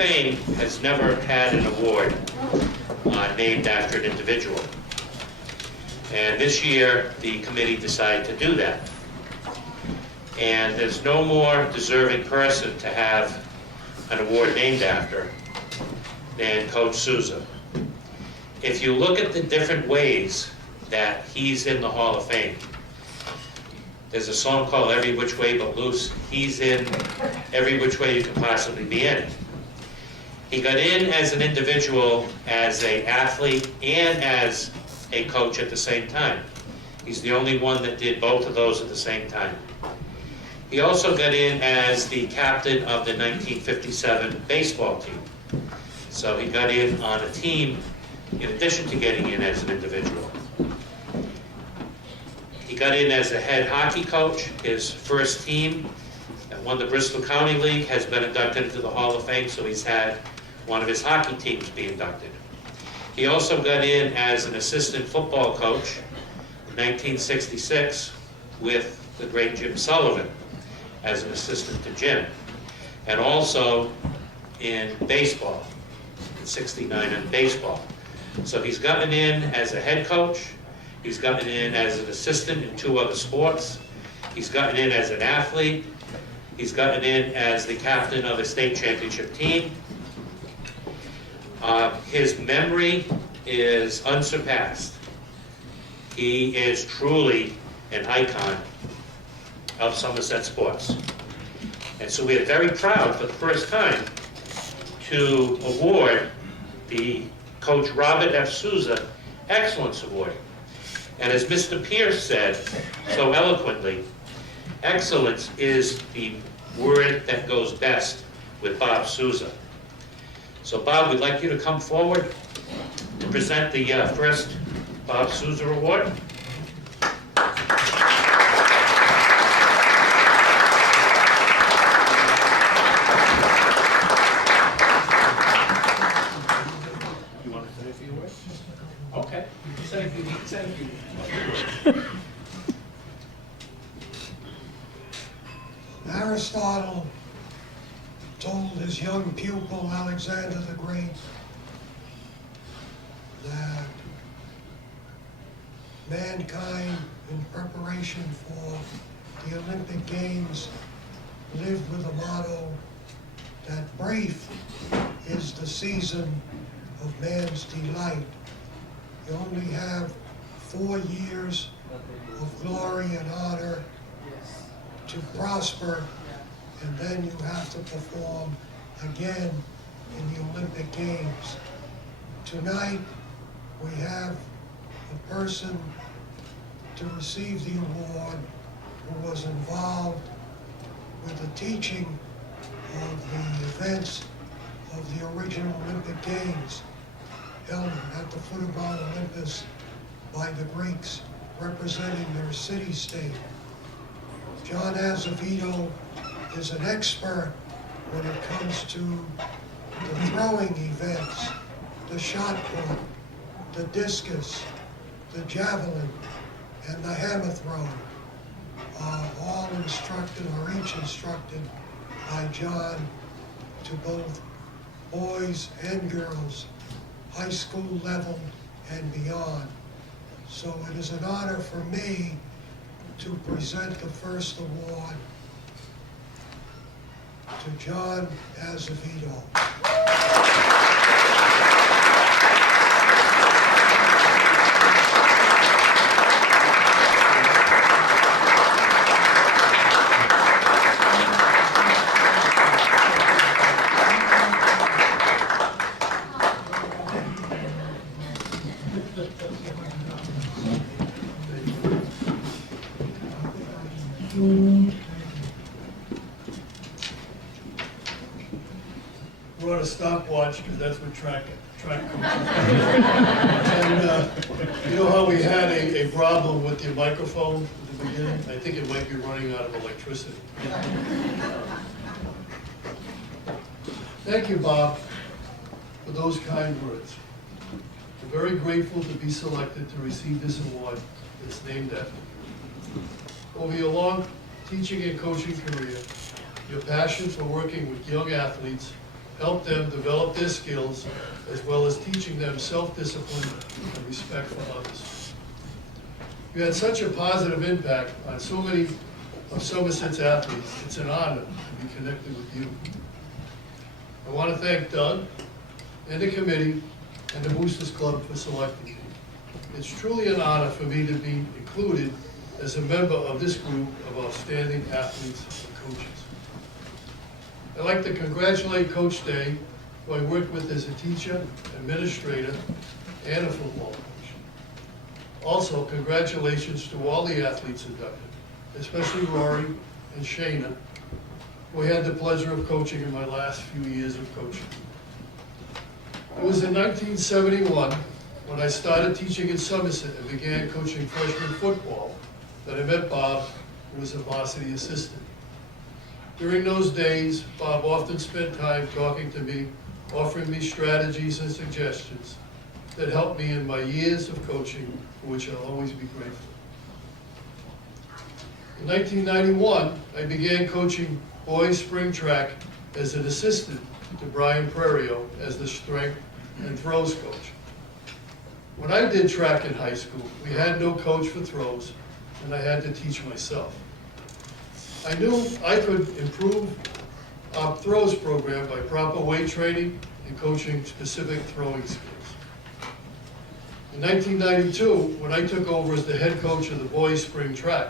Fame has never had an award named after an individual. And this year, the committee decided to do that. And there's no more deserving person to have an award named after than Coach Souza. If you look at the different ways that he's in the Hall of Fame, there's a song called Every Which Way But Loose. He's in every which way you can possibly be in. He got in as an individual, as an athlete, and as a coach at the same time. He's the only one that did both of those at the same time. He also got in as the captain of the 1957 baseball team. So he got in on a team in addition to getting in as an individual. He got in as a head hockey coach. His first team that won the Bristol County League has been inducted into the Hall of Fame, so he's had one of his hockey teams be inducted. He also got in as an assistant football coach in 1966 with the great Jim Sullivan as an assistant to Jim, and also in baseball, in '69 in baseball. So he's gotten in as a head coach, he's gotten in as an assistant in 2 other sports, he's gotten in as an athlete, he's gotten in as the captain of a state championship team. His memory is unsurpassed. He is truly an icon of Somerset sports. And so we are very proud for the first time to award the Coach Robert F. Souza Excellence Award. And as Mr. Pierce said so eloquently, excellence is the word that goes best with Bob Souza. So Bob, we'd like you to come forward to present the first Bob Souza Award. You want to say a few words? Okay. Say a few words. Aristotle told his young pupil, Alexander the Great, that mankind, in preparation for the Olympic Games, lived with a motto that brief is the season of man's delight. You only have 4 years of glory and honor to prosper, and then you have to perform again in the Olympic Games. Tonight, we have a person to receive the award who was involved with the teaching of the events of the original Olympic Games held at the foot of Mount Olympus by the Greeks representing their city-state. John Azevedo is an expert when it comes to the throwing events, the shot put, the discus, the javelin, and the hammer throw, all instructed or each instructed by John to both boys and girls, high school level and beyond. So it is an honor for me to present the first award to John Azevedo. We're on a stopwatch because that's what track comes. And you know how we had a problem with your microphone at the beginning? I think it might be running out of electricity. Thank you, Bob, for those kind words. We're very grateful to be selected to receive this award that's named after you. Over your long teaching and coaching career, your passion for working with young athletes help them develop their skills, as well as teaching them self-discipline and respect for others. You had such a positive impact on so many of Somerset's athletes. It's an honor to be connected with you. I want to thank Doug and the committee and the Boosters Club for selecting me. It's truly an honor for me to be included as a member of this group of outstanding athletes and coaches. I'd like to congratulate Coach Day, who I worked with as a teacher, administrator, and a football coach. Also, congratulations to all the athletes inducted, especially Rory and Shayna, who I had the pleasure of coaching in my last few years of coaching. It was in 1971 when I started teaching in Somerset and began coaching freshman football that I met Bob, who was a varsity assistant. During those days, Bob often spent time talking to me, offering me strategies and suggestions that helped me in my years of coaching, for which I'll always be grateful. In 1991, I began coaching boys spring track as an assistant to Brian Prario as the strength and throws coach. When I did track in high school, we had no coach for throws, and I had to teach myself. I knew I could improve our throws program by proper weight training and coaching specific throwing skills. In 1992, when I took over as the head coach of the boys spring track,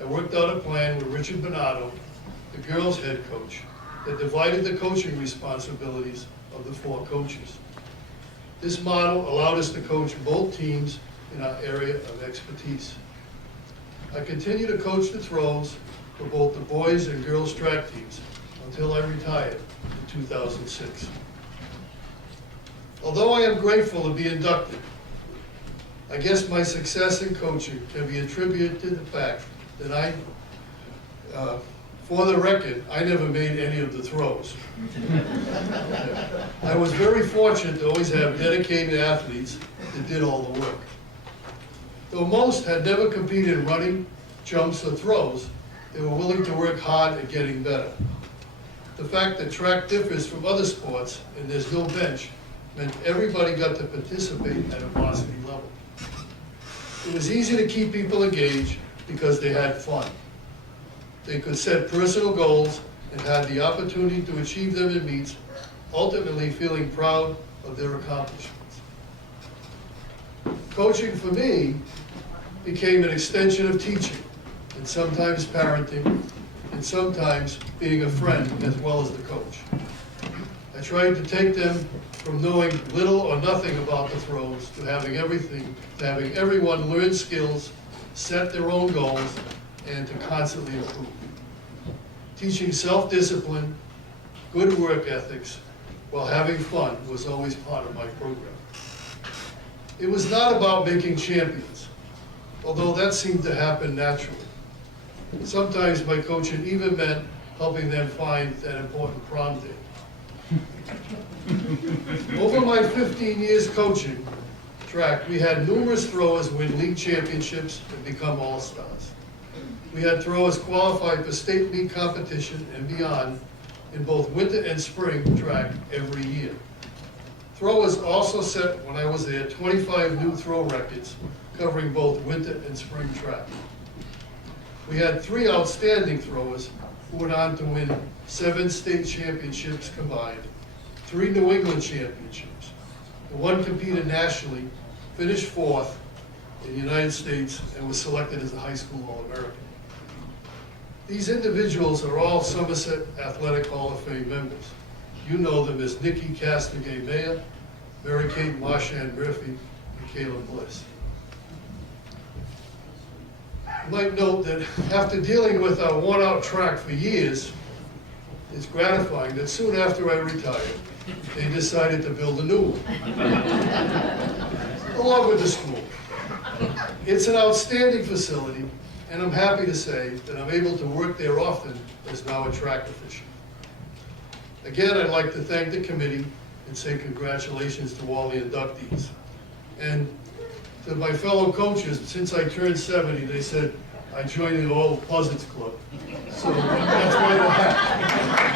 I worked out a plan with Richard Bernardo, the girls' head coach, that divided the coaching responsibilities of the 4 coaches. This model allowed us to coach both teams in our area of expertise. I continued to coach the throws for both the boys and girls track teams until I retired in 2006. Although I am grateful to be inducted, I guess my success in coaching can be attributed to the fact that for the record, I never made any of the throws. I was very fortunate to always have dedicated athletes that did all the work. Though most had never competed in running, jumps, or throws, they were willing to work hard at getting better. The fact that track differs from other sports and there's no bench meant everybody got to participate at a varsity level. It was easy to keep people engaged because they had fun. They could set personal goals and had the opportunity to achieve them in meets, ultimately feeling proud of their accomplishments. Coaching for me became an extension of teaching, and sometimes parenting, and sometimes being a friend as well as the coach. I tried to take them from knowing little or nothing about the throws to having everything, to having everyone learn skills, set their own goals, and to constantly improve. Teaching self-discipline, good work ethics, while having fun was always part of my program. It was not about making champions, although that seemed to happen naturally. Sometimes my coaching even meant helping them find that important prom date. Over my 15 years coaching track, we had numerous throwers win league championships and become all-stars. We had throwers qualified for state meet competition and beyond in both winter and spring track every year. Throwers also set, when I was there, 25 new throw records covering both winter and spring track. We had 3 outstanding throwers who went on to win 7 state championships combined, 3 New England championships. The one competed nationally, finished 4th in the United States, and was selected as a high school All-American. These individuals are all Somerset Athletic Hall of Fame members. You know them as Nikki Castigay-Mayer, Mary-Kate Marchand Murphy, and Caleb Bliss. You might note that after dealing with our worn-out track for years, it's gratifying that soon after I retired, they decided to build a new one, along with the school. It's an outstanding facility, and I'm happy to say that I'm able to work there often as now a track official. Again, I'd like to thank the committee and say congratulations to all the inductees. And to my fellow coaches, since I turned 70, they said I joined the Old Buzzards Club. So that's why I have.